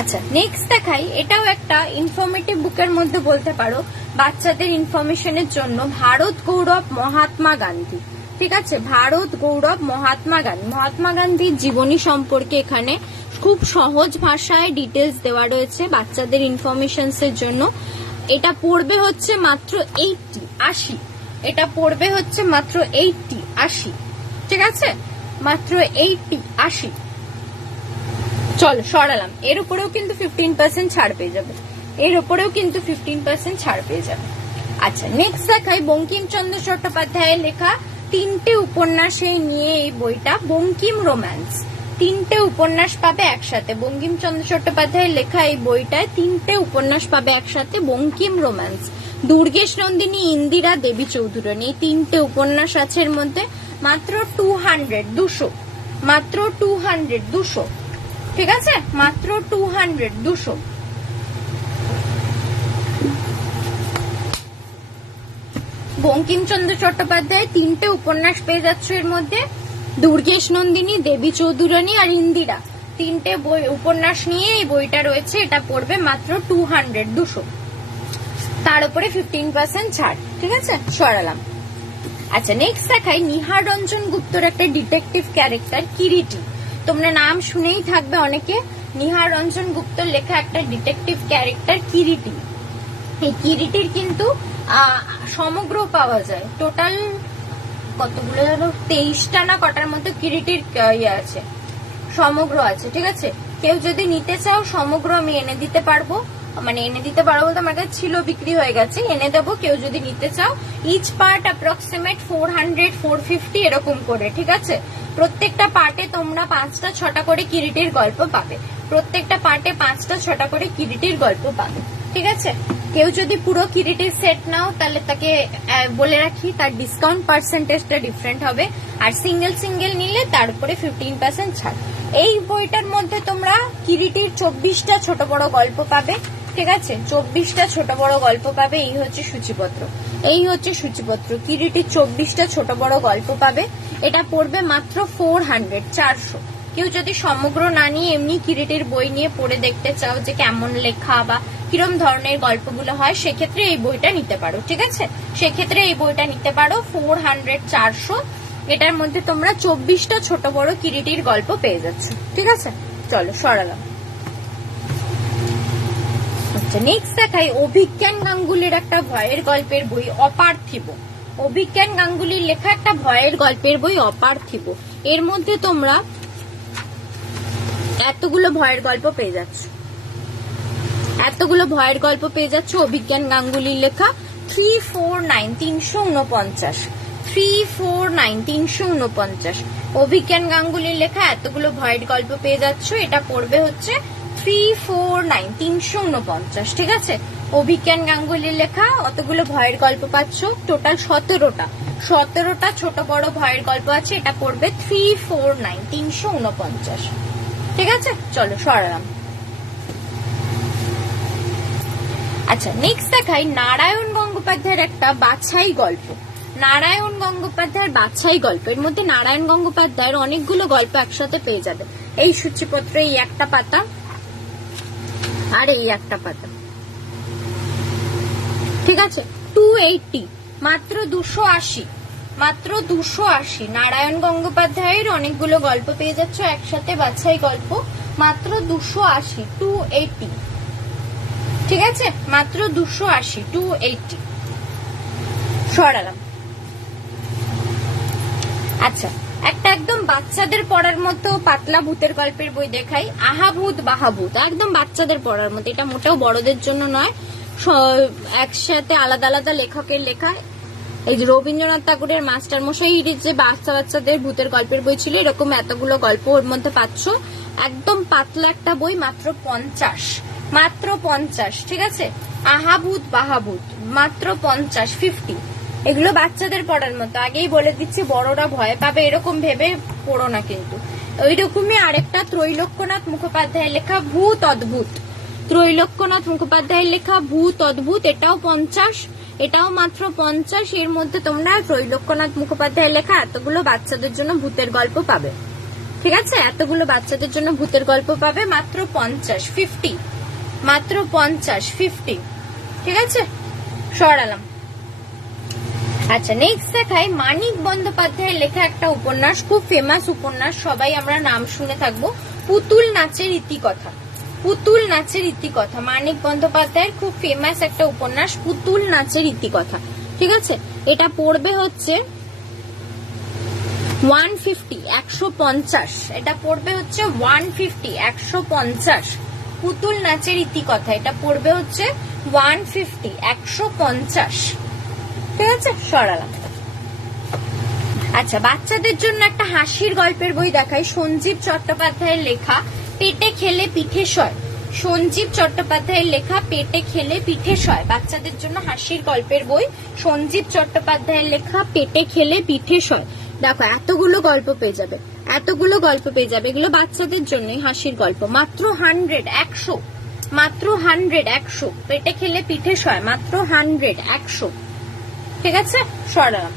আচ্ছা, নেক্সট দেখাই, এটাও একটা ইনফরমেটিভ বুকের মধ্যে বলতে পারো, বাচ্চাদের ইনফরমেশনের জন্য, ভারত গৌরব মহাত্মা গান্ধী। ঠিক আছে, ভারত গৌরব মহাত্মা গান্ধী। মহাত্মা গান্ধীর জীবনী সম্পর্কে এখানে খুব সহজ ভাষায় ডিটেলস দেওয়া রয়েছে বাচ্চাদের ইনফরমেশনস এর জন্য। এটা পড়বে হচ্ছে মাত্র 80। এটা পড়বে হচ্ছে মাত্র 80। ঠিক আছে, মাত্র 80। চলো সরালাম। এর উপরেও কিন্তু 15% ছাড় পেয়ে যাবে, এর উপরেও কিন্তু 15% ছাড় পেয়ে যাবে। আচ্ছা, নেক্সট দেখাই বঙ্কিমচন্দ্র চট্টোপাধ্যায়ের লেখা 3টে উপন্যাসে নিয়ে এই বইটা, বঙ্কিম রোম্যান্স। 3টে উপন্যাস পাবে একসাথে, বঙ্কিমচন্দ্র চট্টোপাধ্যায়ের লেখা এই বইটায় 3টে উপন্যাস পাবে একসাথে, বঙ্কিম রোম্যান্স। দুর্গেশ নন্দিনী, ইন্দিরা, দেবী চৌধুরানী, এই 3টে উপন্যাস আছে এর মধ্যে। মাত্র 200, মাত্র 200। ঠিক আছে, মাত্র 200। বঙ্কিমচন্দ্র চট্টোপাধ্যায় 3টে উপন্যাস পেয়ে যাচ্ছ এর মধ্যে, দুর্গেশ নন্দিনী, দেবী চৌধুরানী আর ইন্দিরা, 3টে বই উপন্যাস নিয়ে এই বইটা রয়েছে। এটা পড়বে মাত্র 200। তার উপরে 15% ছাড়। ঠিক আছে, সরালাম। আচ্ছা, নেক্সট দেখাই নিহার রঞ্জন গুপ্তর একটা ডিটেকটিভ ক্যারেক্টার কিরিটি। তোমরা নাম শুনেই থাকবে অনেকে, নিহার রঞ্জন গুপ্তর লেখা একটা ডিটেকটিভ ক্যারেক্টার কিরিটি। এই কিরিটির কিন্তু সমগ্র পাওয়া যায়, টোটাল কতগুলো যেন 23টা না কটার মতো কিরিটির ইয়ে আছে, সমগ্র আছে। ঠিক আছে, কেউ যদি নিতে চাও সমগ্র আমি এনে দিতে পারবো, মানে এনে দিতে পারবো বলতে আমার কাছে ছিল, বিক্রি হয়ে গেছে, এনে দেবো কেউ যদি নিতে চাও। ইচ পার্ট অ্যাপ্রক্সিমেট 400-450 এরকম করে। ঠিক আছে, প্রত্যেকটা পার্টে তোমরা 5টা-6টা করে কিরিটির গল্প পাবে, প্রত্যেকটা পার্টে 5টা-6টা করে কিরিটির গল্প পাবে। ঠিক আছে, কেউ যদি পুরো কিরিটির সেট নাও তাহলে তাকে বলে রাখি তার ডিসকাউন্ট পার্সেন্টেজটা ডিফারেন্ট হবে, আর সিঙ্গেল সিঙ্গেল নিলে তার উপরে 15% ছাড়। এই বইটার মধ্যে তোমরা কিরিটির 24টা ছোট বড় গল্প পাবে। ঠিক আছে, 24টা ছোট বড় গল্প পাবে। এই হচ্ছে সূচিপত্র, এই হচ্ছে সূচিপত্র। কিরিটির 24টা ছোট বড় গল্প পাবে। এটা পড়বে মাত্র 400। কেউ যদি সমগ্র না নিয়ে এমনি কিরিটির বই নিয়ে পড়ে দেখতে চাও যে কেমন লেখা বা কিরম ধরনের গল্পগুলো হয়, সেক্ষেত্রে এই বইটা নিতে পারো। ঠিক আছে, সেক্ষেত্রে এই বইটা নিতে পারো 400-400। এটার মধ্যে তোমরা 24টা ছোট বড় কিরিটির গল্প পেয়ে যাচ্ছ। ঠিক আছে, চলো সরালাম। আচ্ছা, নেক্সট দেখাই অভিজ্ঞান গাঙ্গুলির একটা ভয়ের গল্পের বই অপার্থিব। অভিজ্ঞান গাঙ্গুলির লেখা একটা ভয়ের গল্পের বই অপার্থিব। এর মধ্যে তোমরা এতগুলো ভয়ের গল্প পেয়ে যাচ্ছ, এতগুলো ভয়ের গল্প পেয়ে যাচ্ছ অভিজ্ঞান গাঙ্গুলির লেখা। 349 349 অভিজ্ঞান গাঙ্গুলির লেখা এতগুলো ভয়ের গল্প পেয়ে যাচ্ছ। এটা পড়বে হচ্ছে 349 ঠিক আছে, অভিজ্ঞান গাঙ্গুলির লেখা অতগুলো ভয়ের গল্প পাচ্ছ। টোটাল 17টা ছোট বড় ভয়ের গল্প আছে। এটা পড়বে 349 ঠিক আছে, চলো সরালাম। আচ্ছা, নেক্সট দেখাই নারায়ণ গঙ্গোপাধ্যায়ের একটা বাছাই গল্প। নারায়ণ গঙ্গোপাধ্যায়ের বাছাই গল্প, এর মধ্যে নারায়ণ গঙ্গোপাধ্যায়ের অনেকগুলো গল্প একসাথে পেয়ে যাবে। এই সূচিপত্রে এই একটা পাতা আর এই একটা পাতা। ঠিক আছে, 280 মাত্র 280 মাত্র 280 নারায়ণ গঙ্গোপাধ্যায়ের অনেকগুলো গল্প পেয়ে যাচ্ছ একসাথে, বাছাই গল্প মাত্র 280 280 ঠিক আছে, মাত্র 280 280 সরালাম। আচ্ছা, একটা একদম বাচ্চাদের পড়ার মতো পাতলা ভূতের গল্পের বই দেখাই, আহা ভূত বাহা ভূত। একদম বাচ্চাদের পড়ার মতো, এটা মোটেও বড়দের জন্য নয়, একসাথে আলাদা আলাদা লেখকের লেখা। এই যে রবীন্দ্রনাথ ঠাকুরের মাস্টার মশাই যে বাচ্চাদের ভূতের গল্পের বই ছিল, এরকম এতগুলো গল্প ওর মধ্যে পাচ্ছ। একদম পাতলা একটা বই, মাত্র 50 মাত্র 50 ঠিক আছে। আহা ভূত বাহা ভূত মাত্র 50 এগুলো বাচ্চাদের পড়ার মতো। আগেই বলে দিচ্ছি, বড়রা ভয় পাবে এরকম ভেবে পড়ো না কিন্তু। ওই রকমই আরেকটা ত্রৈলোক্যনাথ মুখোপাধ্যায়ের লেখা ভূত অদ্ভুত। ত্রৈলোক্যনাথ মুখোপাধ্যায়ের লেখা ভূত অদ্ভুত, এটাও 50, এটাও মাত্র 50। এর মধ্যে তোমরা ত্রৈলোক্যনাথ মুখোপাধ্যায়ের লেখা এতগুলো বাচ্চাদের জন্য ভূতের গল্প পাবে। ঠিক আছে, এতগুলো বাচ্চাদের জন্য ভূতের গল্প পাবে মাত্র 50 মাত্র 50 ঠিক আছে, সরালাম। আচ্ছা নেক্সট দেখাই মানিক বন্দ্যোপাধ্যায়ের লেখা একটা উপন্যাস, খুব ফেমাস উপন্যাস, সবাই আমরা নাম শুনে থাকবো, পুতুল নাচের ইতিকথা। পুতুল নাচের ইতিকথা মানিক বন্দ্যোপাধ্যায়ের খুব ফেমাস একটা উপন্যাস, পুতুল নাচের ইতিকথা। ঠিক আছে, এটা পড়বে হচ্ছে 150, 150, এটা পড়বে হচ্ছে 150, 150। পুতুল নাচের ইতিকথা এটা পড়বে হচ্ছে 150, 150। ঠিক আছে, সরালাম। আচ্ছা বাচ্চাদের জন্য একটা হাসির গল্পের বই দেখাই, সঞ্জীব চট্টোপাধ্যায়ের লেখা পেটে খেলে পিঠে সয়। সঞ্জীব চট্টোপাধ্যায়ের লেখা পেটে খেলে পিঠে সয়, বাচ্চাদের জন্য হাসির গল্পের বই, সঞ্জীব চট্টোপাধ্যায়ের লেখা পেটে খেলে পিঠে সয়। দেখো এতগুলো গল্প পেয়ে যাবে, এতগুলো গল্প পেয়ে যাবে, এগুলো বাচ্চাদের জন্য হাসির গল্প। মাত্র 100, 100, মাত্র 100, 100। পেটে খেলে পিঠে সয়, মাত্র 100, 100। ঠিক আছে, সরালাম।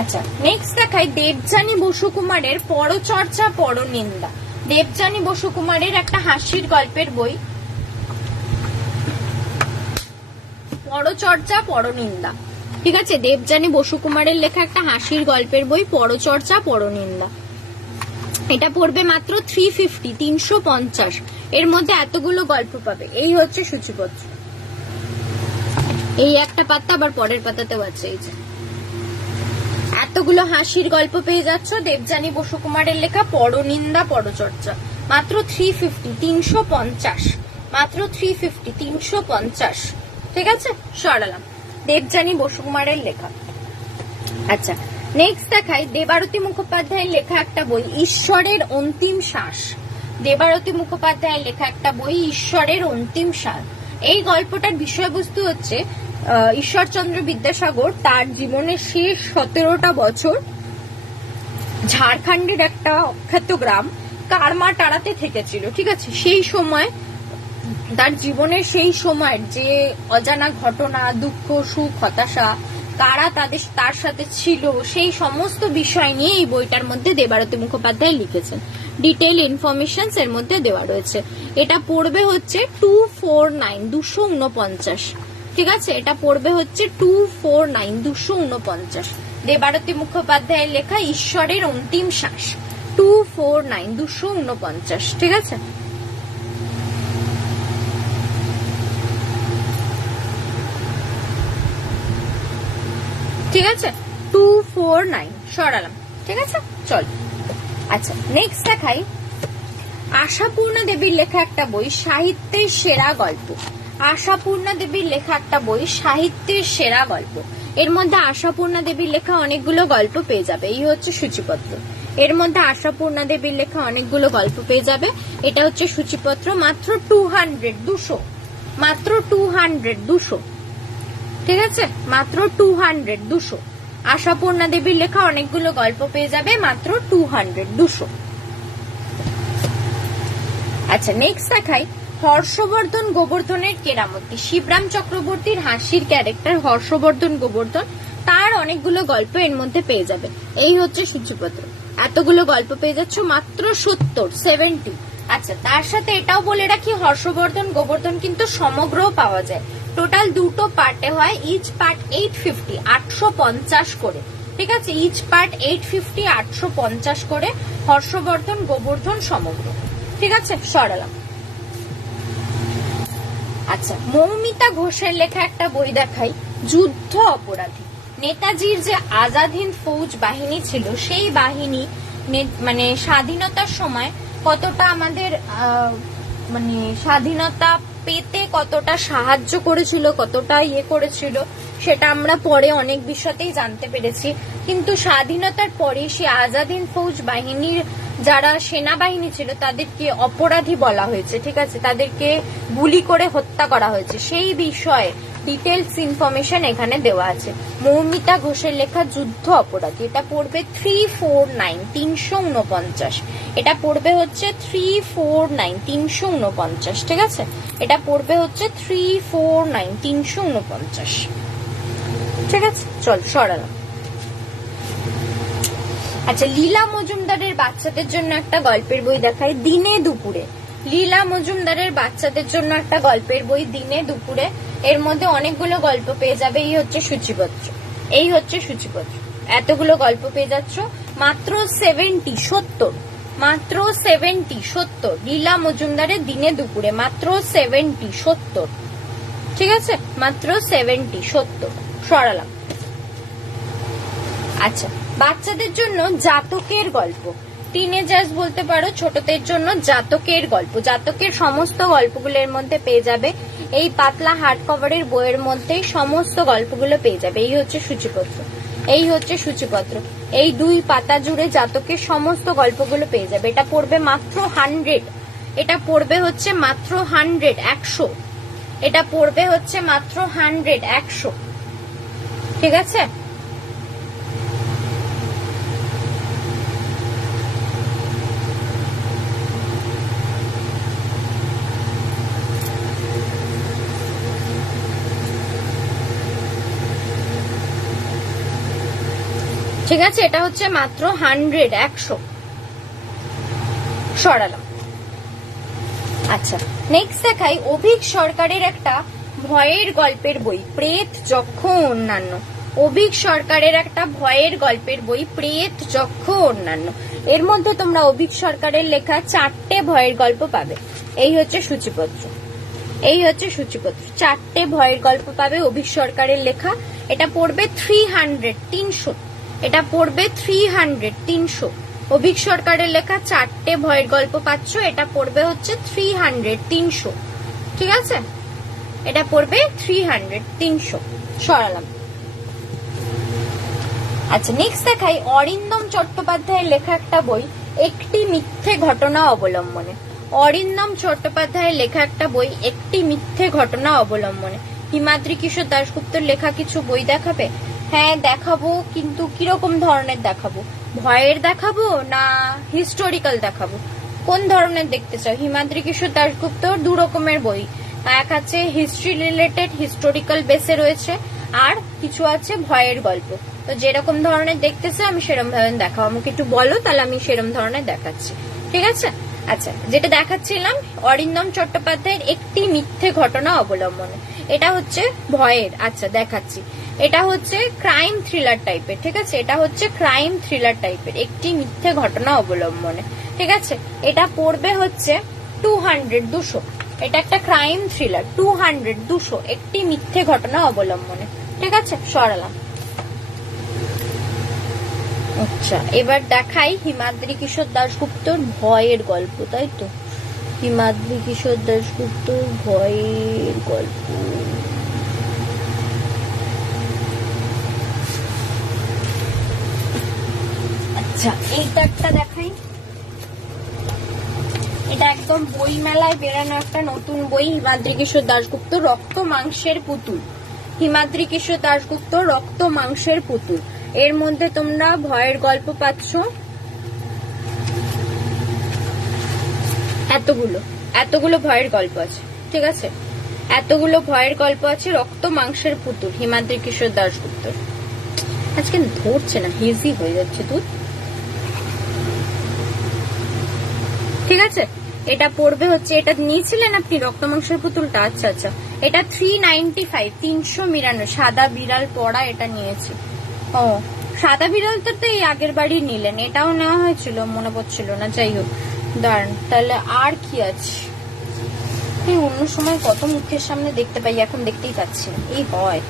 আচ্ছা নেক্সট দেখাই দেবযানী বসু কুমারের পরচর্চা পরনিন্দা। দেবযানী বসু কুমারের একটা হাসির গল্পের বই, পরচর্চা পরনিন্দা। ঠিক আছে, দেবযানী বসু কুমারের লেখা একটা হাসির গল্পের বই, পরচর্চা পরনিন্দা। এটা পড়বে মাত্র 350, 350। এর মধ্যে এতগুলো গল্প পাবে। এই হচ্ছে সূচিপত্র, এই একটা পাতা আবার পরের পাতাতেও আছে। এই যে এতগুলো হাসির গল্প পেয়ে যাচ্ছ দেবযানী বসু কুমারের লেখা পরনিন্দা পরচর্চা, মাত্র 350, 350, মাত্র 350, 350। ঠিক আছে, সরালাম, দেবযানী বসু কুমারের লেখা। আচ্ছা নেক্সট দেখাই দেবারতী মুখোপাধ্যায়ের লেখা একটা বই, ঈশ্বরের অন্তিম শ্বাস। দেবারতী মুখোপাধ্যায়ের লেখা একটা বই, ঈশ্বরের অন্তিম শ্বাস। এই গল্পটার বিষয়বস্তু হচ্ছে ঈশ্বরচন্দ্র বিদ্যাসাগর তার জীবনের শেষ 17টা বছর ঝাড়খণ্ডের একটা অখ্যাত গ্রাম কারমাটাড়াতে থেকেছিল। ঠিক আছে, সেই সময় তার জীবনের সেই সময়ের যে অজানা ঘটনা, দুঃখ, সুখ, হতাশা, কারা তার সাথে ছিল, সেই সমস্ত বিষয় নিয়ে এই বইটার মধ্যে দেবারতী মুখোপাধ্যায় লিখেছেন। ডিটেইল ইনফরমেশন এর মধ্যে দেওয়া রয়েছে। এটা পড়বে হচ্ছে 249, 249। ঠিক আছে, এটা পড়বে হচ্ছে 249, 249। দেবারতী মুখোপাধ্যায়ের লেখা ঈশ্বরের অন্তিম শ্বাস, 249, 249। ঠিক আছে, ঠিক আছে, 249 সরালাম। ঠিক আছে, চল। আচ্ছা নেক্সট দেখাই আশাপূর্ণা দেবীর লেখা একটা বই, সাহিত্যের সেরা গল্প। আশাপূর্ণা দেবীর লেখা একটা বই, সাহিত্যের সেরা গল্প। এর মধ্যে আশাপূর্ণা দেবীর লেখা অনেকগুলো গল্প পেয়ে যাবে। এই হচ্ছে সূচিপত্র, এর মধ্যে আশাপূর্ণা দেবীর লেখা অনেকগুলো গল্প পেয়ে যাবে। এটা হচ্ছে সূচিপত্র, মাত্র 200, 200, মাত্র 200, 200। ঠিক আছে, মাত্র 200, 200। আশাপূর্ণা দেবীর লেখা অনেকগুলো গল্প পেয়ে যাবে, মাত্র 200, 200। আচ্ছা নেক্সট দেখাই হর্ষবর্ধন গোবর্ধনের কেরামতি। শিবরাম চক্রবর্তীর হাসির ক্যারেক্টার হর্ষবর্ধন গোবর্ধন, তার অনেকগুলো গল্প এর মধ্যে পেয়ে যাবে। এই হচ্ছে সূচিপত্র, এতগুলো গল্প পেয়ে যাচ্ছ, মাত্র 70। আচ্ছা তার সাথে এটাও বলে রাখি হর্ষবর্ধন গোবর্ধন কিন্তু সমগ্র পাওয়া যায়, টোটাল দুটো পার্টে হয়, ইচ পার্ট 850, 850 করে। ঠিক আছে, ইচ পার্ট 850, 850 করে হর্ষবর্ধন গোবর্ধন সমগ্র। ঠিক আছে, সরালাম। আচ্ছা মৌমিতা ঘোষের লেখা একটা বই দেখাই, যুদ্ধ অপরাধী। নেতাজির যে আজাদ হিন্দ ফৌজ বাহিনী ছিল, সেই বাহিনী মানে স্বাধীনতার সময় কতটা আমাদের মানে স্বাধীনতা পেতে কতটা সাহায্য করেছিল, কতটা ইয়ে করেছিল, সেটা আমরা পরে অনেক বিষয়তেই জানতে পেরেছি। কিন্তু স্বাধীনতার পরে সেই আজাদ হিন্দ ফৌজ বাহিনীর যারা সেনাবাহিনী ছিল তাদেরকে অপরাধী বলা হয়েছে। ঠিক আছে, তাদেরকে গুলি করে হত্যা করা হয়েছে, সেই বিষয়ে ডিটেলস ইনফরমেশন এখানে দেওয়া আছে। মৌমিতা ঘোষের লেখা যুদ্ধ অপরাধী, এটা পড়বে 349, 349। এটা পড়বে হচ্ছে 349, 349। ঠিক আছে, এটা পড়বে হচ্ছে 349, 349। ঠিক আছে, চল সরালাম। আচ্ছা লীলা মজুমদারের বাচ্চাদের জন্য একটা গল্পের বই দেখাই, দিনে দুপুরে। লীলা মজুমদারের বাচ্চাদের জন্য একটা গল্পের বই, দিনে দুপুরে। এর মধ্যে অনেকগুলো গল্প পেয়ে যাবে। এই হচ্ছে সূচিপত্র, এই হচ্ছে সূচিপত্র, এতগুলো গল্প পেয়ে যাচ্ছ মাত্র 70, 70, মাত্র 70, 70। লীলা মজুমদারের দিনে দুপুরে মাত্র 70, 70। ঠিক আছে, মাত্র 70, 70 সরালাম। আচ্ছা, বাচ্চাদের জন্য জাতকের গল্প, টিনেজার্স বলতে পারো, ছোটদের জন্য জাতকের গল্প। জাতকের সমস্ত গল্পগুলোর মধ্যে পেয়ে যাবে, এই পাতলা হার্ড কভারের বইয়ের মধ্যে সমস্ত গল্পগুলো পেয়ে যাবে। এই হচ্ছে সূচিপত্র, এই হচ্ছে সূচিপত্র, এই 2 পাতা জুড়ে জাতকের সমস্ত গল্পগুলো পেয়ে যাবে। এটা পড়বে মাত্র 100, এটা পড়বে হচ্ছে মাত্র 100, 100, এটা পড়বে হচ্ছে মাত্র 100, 100। ঠিক আছে, ঠিক আছে, এটা হচ্ছে মাত্র 100, 100 সরালাম। আচ্ছা, নেক্সট দেখাই অভিক সরকারের একটা ভয়ের গল্পের বই, প্রেত, যক্ষ ও অন্যান্য। অভিক সরকারের একটা ভয়ের গল্পের বই, প্রেত, যক্ষ ও অন্যান্য। এর মধ্যে তোমরা অভিক সরকারের লেখা 4টে ভয়ের গল্প পাবে। এই হচ্ছে সূচিপত্র, এই হচ্ছে সূচিপত্র, 4টে ভয়ের গল্প পাবে অভিক সরকারের লেখা। এটা পড়বে 300, 300, এটা পড়বে 300, 300। অভিক সরকারের লেখা 4টে ভয়ের গল্প পাচ্ছ, এটা পড়বে হচ্ছে 300, 300। ঠিক আছে, এটা পড়বে 300, 300 সরালাম। আচ্ছা, নেক্সট দেখাই অরিন্দম চট্টোপাধ্যায়ের লেখা একটা বই, একটি মিথ্যে ঘটনা অবলম্বনে। অরিন্দম চট্টোপাধ্যায়ের লেখা একটা বই, একটি মিথ্যে ঘটনা অবলম্বনে। হিমাদ্রি কিশোর দাশগুপ্তর লেখা কিছু বই দেখাবে? হ্যাঁ দেখাবো, কিন্তু কিরকম ধরনের দেখাবো? ভয়ের দেখাবো না হিস্টোরিক্যাল দেখাবো? কোন ধরনের দেখতে চাও? হিমাদ্রি কিশোর দাশগুপ্তর 2 রকমের বই, এক আছে হিস্ট্রি রিলেটেড, হিস্টোরিক্যাল বেসে রয়েছে, আর কিছু আছে ভয়ের গল্প। তো যেরকম ধরনের দেখতে চাও আমি সেরকম ধরনের দেখাবো। আমাকে একটু বলো, তাহলে আমি সেরকম ধরনের দেখাচ্ছি। ঠিক আছে, আচ্ছা, যেটা দেখাচ্ছিলাম অরিন্দম চট্টোপাধ্যায়ের একটি মিথ্যে ঘটনা অবলম্বনে, এটা হচ্ছে ভয়ের। আচ্ছা দেখাচ্ছি, এটা হচ্ছে ক্রাইম থ্রিলার টাইপের। ঠিক আছে, এটা হচ্ছে ক্রাইম থ্রিলার টাইপের, একটি মিথ্যে ঘটনা অবলম্বনে। ঠিক আছে, এটা পড়বে হচ্ছে 200, 200। এটা একটা ক্রাইম থ্রিলার, 200, 200, একটি মিথ্যে ঘটনা অবলম্বনে। ঠিক আছে, সরালাম। আচ্ছা, এবার দেখাই হিমাদ্রি কিশোর দাশগুপ্তর ভয়ের গল্প, তাই তো? হিমাদ্রি কিশোর দাশগুপ্তর ভয়ের গল্প, আচ্ছা এইটা একটা দেখাই। এটা একদম বই মেলায় বেরানো একটা নতুন বই, হিমাদ্রি কিশোর দাশগুপ্ত রক্ত মাংসের পুতুল। হিমাদ্রি কিশোর দাশগুপ্ত রক্ত মাংসের পুতুল। এর মধ্যে তোমরা ভয়ের গল্প পাচ্ছ এতগুলো, এতগুলো ভয়ের গল্প আছে। ঠিক আছে, এতগুলো ভয়ের গল্প আছে, রক্ত মাংসের পুতুল, হিমাদ্রি কিশোর দাশগুপ্তর। আজকে ধরছে না, হেজি হয়ে যাচ্ছে তুই। ঠিক আছে, এটা পড়বে হচ্ছে, এটা নিয়েছিলেন আপনি রক্ত মাংসের পুতুলটা? আচ্ছা আচ্ছা, এটা 395, 399, সাদা বিড়াল পড়া, এটা নিয়েছি। ও, সাদা বিড়ালটা তো এই আগের বাড়ি নিলেন, এটাও নেওয়া হয়েছিল, মনে পড়ছিল না। যাই হোক, দাঁড়ান, তাহলে আর কি আছে? অন্য সময় কত মুখের সামনে দেখতে পাই, এখন দেখতেই পাচ্ছি না। এই হয়,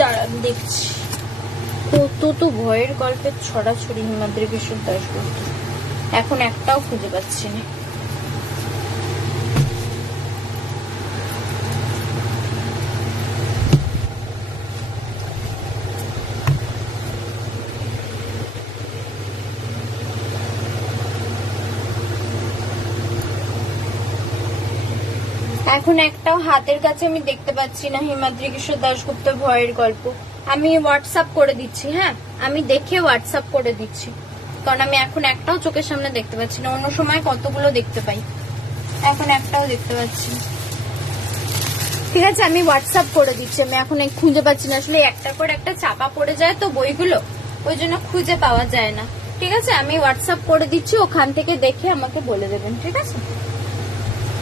দাঁড়ান দেখছি। কত তো ভয়ের গল্পের ছড়াছড়ি হিমাদ্রি কিশোর দাশগুপ্ত, এখন একটাও খুঁজে পাচ্ছি না। এখন একটাও হাতের কাছে আমি দেখতে পাচ্ছি না হিমাদ্রি কিশোর দাশগুপ্তর ভয়ের গল্প। আমি হোয়াটসঅ্যাপ করে দিচ্ছি, হ্যাঁ আমি দেখে হোয়াটসঅ্যাপ করে দিচ্ছি, কারণ আমি এখন একটাও চোখের সামনে দেখতে পাচ্ছি না। অন্য সময় কতগুলো দেখতে পাই, এখন একটাও দেখতে পাচ্ছি না। ঠিক আছে, আমি হোয়াটসঅ্যাপ করে দিচ্ছি, আমি এখন খুঁজে পাচ্ছি না, আসলে একটার পর একটা চাপা পড়ে যায় তো বইগুলো, ওই জন্য খুঁজে পাওয়া যায় না। ঠিক আছে, আমি হোয়াটসঅ্যাপ করে দিচ্ছি, ওখান থেকে দেখে আমাকে বলে দেবেন। ঠিক আছে,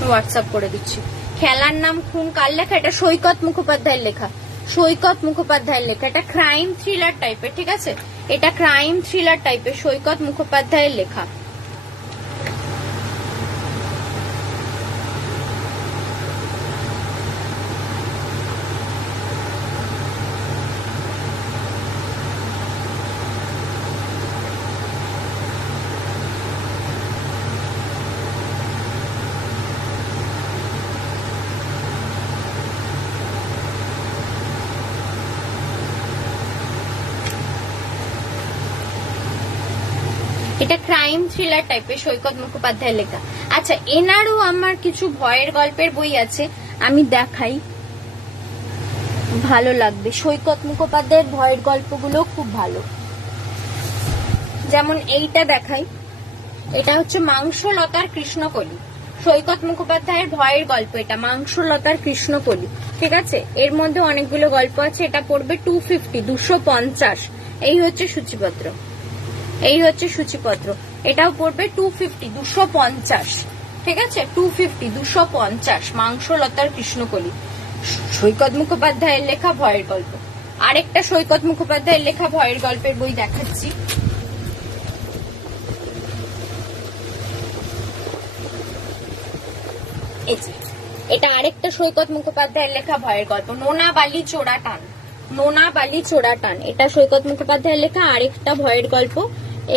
হোয়াটসঅ্যাপ করে দিচ্ছি। খেলার নাম খুন, কার লেখা? এটা সৈকত মুখোপাধ্যায়ের লেখা, সৈকত মুখোপাধ্যায়ের লেখা। এটা ক্রাইম থ্রিলার টাইপের, ঠিক আছে, এটা ক্রাইম থ্রিলার টাইপের, সৈকত মুখোপাধ্যায়ের লেখা। এটা ক্রাইম থ্রিলার টাইপের, সৈকত মুখোপাধ্যায়ের লেখা। আচ্ছা, এনারও আমার কিছু ভয়ের গল্পের বই আছে, আমি দেখাই, ভালো লাগবে। সৈকত মুখোপাধ্যায়ের ভয়ের গল্পগুলো খুব ভালো। যেমন এইটা দেখাই, এটা হচ্ছে মাংসলতার কৃষ্ণকলি, সৈকত মুখোপাধ্যায়ের ভয়ের গল্প। এটা মাংসলতার কৃষ্ণকলি, ঠিক আছে। এর মধ্যে অনেকগুলো গল্প আছে। এটা পড়বে 250, 250। এই হচ্ছে সূচিপত্র, এই হচ্ছে সূচিপত্র। এটাও পড়বে 250, 250, ঠিক আছে, 250, 250। মাংসলতার কৃষ্ণকলি, সৈকত মুখোপাধ্যায়ের লেখা ভয়ের গল্প। আরেকটা সৈকত মুখোপাধ্যায়ের লেখা ভয়ের গল্পের বই দেখাচ্ছি। এটা আরেকটা সৈকত মুখোপাধ্যায়ের লেখা ভয়ের গল্প, নোনা বালি চোরা টান, নোনা বালি চোরা টান। এটা সৈকত মুখোপাধ্যায়ের লেখা আরেকটা ভয়ের গল্প।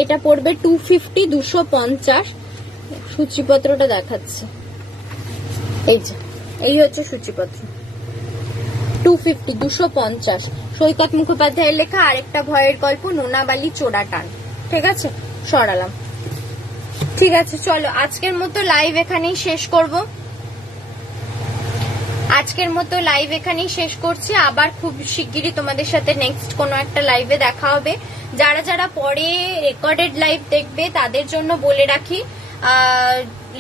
এটা পড়বে 250, 250। সূচিপত্রটা দেখাচ্ছে, এই যে, এই হচ্ছে সূচিপত্র, 250, 250। সৈকত মুখোপাধ্যায়ের লেখা আরেকটা ভয়ের গল্প, নোনা বালি চোরা টান, ঠিক আছে। সরালাম, ঠিক আছে। চলো আজকের মতো লাইভ এখানেই শেষ করব, আজকের মতো লাইভ এখানেই শেষ করছি। আবার খুব শিগগিরই তোমাদের সাথে নেক্সট কোনো একটা লাইভে দেখা হবে। যারা যারা পরে রেকর্ডেড লাইভ দেখবে তাদের জন্য বলে রাখি,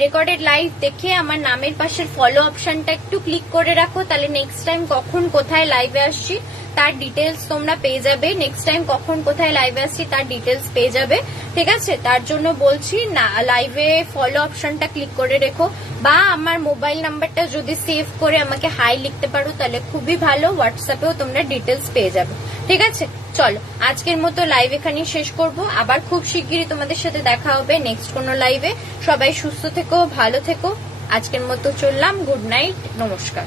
রেকর্ডেড লাইভ দেখে আমার নামের পাশের ফলো অপশনটা একটু ক্লিক করে রাখো, তাহলে নেক্সট টাইম কখন কোথায় লাইভে আসছি তার ডিটেলস তোমরা পেয়ে যাবে। নেক্সট টাইম কখন কোথায় লাইভে আসছি তার ডিটেলস পেয়ে যাবে, ঠিক আছে। তার জন্য বলছি না, লাইভে ফলো অপশনটা ক্লিক করে রেখো, বা আমার মোবাইল নাম্বারটা যদি সেভ করে আমাকে হাই লিখতে পারো তাহলে খুবই ভালো, হোয়াটসঅ্যাপেও তোমরা ডিটেলস পেয়ে যাবে, ঠিক আছে। চলো আজকের মতো লাইভ এখানেই শেষ করব, আবার খুব শিগগিরই তোমাদের সাথে দেখা হবে নেক্সট কোনো লাইভে। সবাই সুস্থ থেকো, ভালো থেকো। আজকের মতো চললাম, গুড নাইট, নমস্কার।